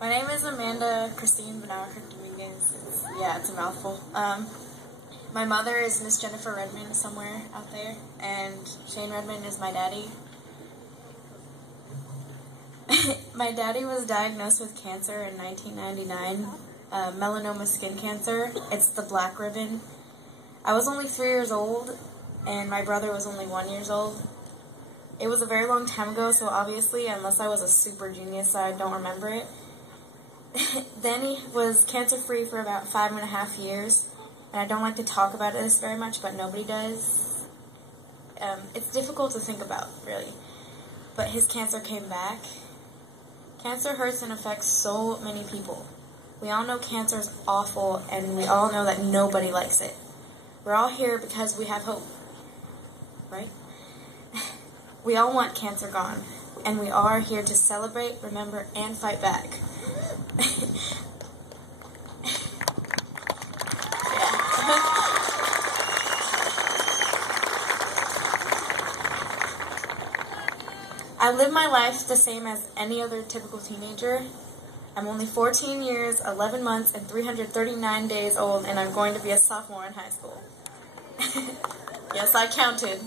My name is Amanda Christine Benauer Dominguez. It's a mouthful. My mother is Miss Jennifer Redmond somewhere out there, and Shane Redmond is my daddy. My daddy was diagnosed with cancer in 1999, melanoma skin cancer. It's the black ribbon. I was only 3 years old, and my brother was only 1 year old. It was a very long time ago, so obviously, unless I was a super genius, I don't remember it. Then he was cancer-free for about 5.5 years, and I don't like to talk about this very much, but nobody does. It's difficult to think about, really. But his cancer came back. Cancer hurts and affects so many people. We all know cancer is awful, and we all know that nobody likes it. We're all here because we have hope, right? We all want cancer gone, and we are here to celebrate, remember, and fight back. I live my life the same as any other typical teenager. I'm only 14 years, 11 months, and 339 days old, and I'm going to be a sophomore in high school. Yes, I counted.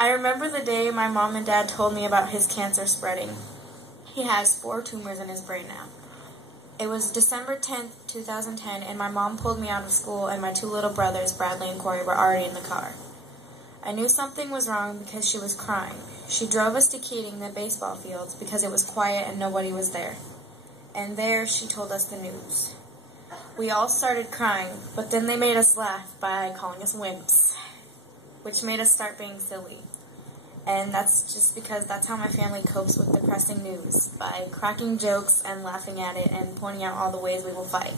I remember the day my mom and dad told me about his cancer spreading. He has 4 tumors in his brain now. It was December 10th, 2010, and my mom pulled me out of school, and my 2 little brothers, Bradley and Corey, were already in the car. I knew something was wrong because she was crying. She drove us to Keating, the baseball fields, because it was quiet and nobody was there. And there she told us the news. We all started crying, but then they made us laugh by calling us wimps, which made us start being silly. And that's just because that's how my family copes with depressing news, by cracking jokes and laughing at it and pointing out all the ways we will fight.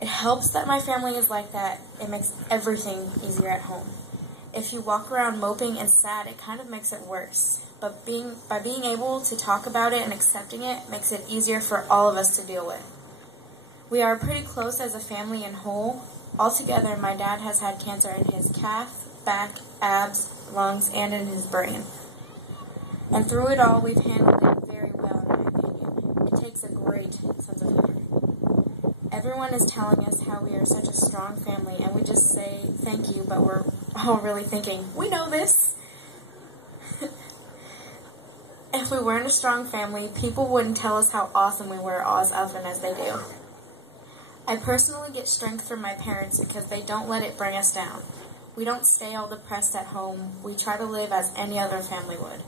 It helps that my family is like that. It makes everything easier at home. If you walk around moping and sad, it kind of makes it worse. But by being able to talk about it and accepting it makes it easier for all of us to deal with. We are pretty close as a family in whole. Altogether, my dad has had cancer in his calf, back, abs, lungs, and in his brain. And through it all, we've handled it very well, in my opinion. It takes a great sense of humor. Everyone is telling us how we are such a strong family, and we just say thank you, but we're all really thinking, we know this. If we weren't a strong family, people wouldn't tell us how awesome we were as often as they do. I personally get strength from my parents because they don't let it bring us down. We don't stay all depressed at home. We try to live as any other family would.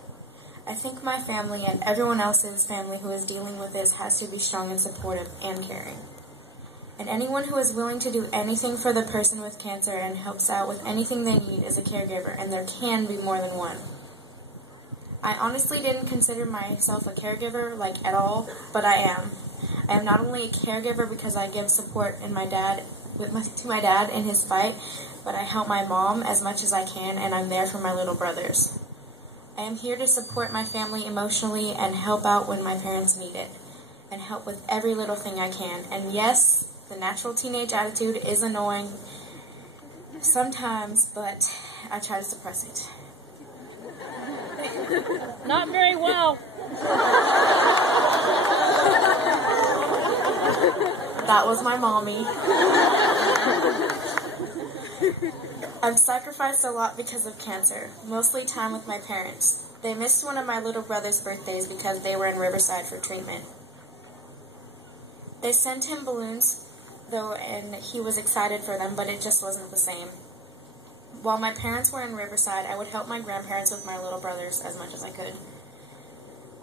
I think my family and everyone else's family who is dealing with this has to be strong and supportive and caring. And anyone who is willing to do anything for the person with cancer and helps out with anything they need is a caregiver, and there can be more than one. I honestly didn't consider myself a caregiver, at all, but I am. I am not only a caregiver because I give support to my dad in his fight, but I help my mom as much as I can, and I'm there for my little brothers. I am here to support my family emotionally and help out when my parents need it, and help with every little thing I can. And yes, the natural teenage attitude is annoying sometimes, but I try to suppress it. Not very well. That was my mommy. I've sacrificed a lot because of cancer, mostly time with my parents. They missed one of my little brother's birthdays because they were in Riverside for treatment. They sent him balloons, though, and he was excited for them, but it just wasn't the same. While my parents were in Riverside, I would help my grandparents with my little brothers as much as I could.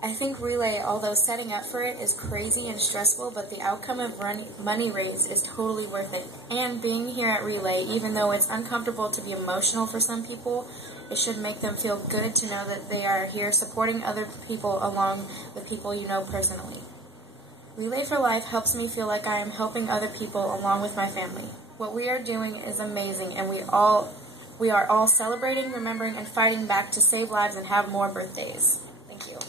I think Relay, although setting up for it is crazy and stressful, but the outcome of money raised is totally worth it. And being here at Relay, even though it's uncomfortable to be emotional for some people, it should make them feel good to know that they are here supporting other people along with people you know personally. Relay for Life helps me feel like I am helping other people along with my family. What we are doing is amazing, and we are all celebrating, remembering, and fighting back to save lives and have more birthdays. Thank you.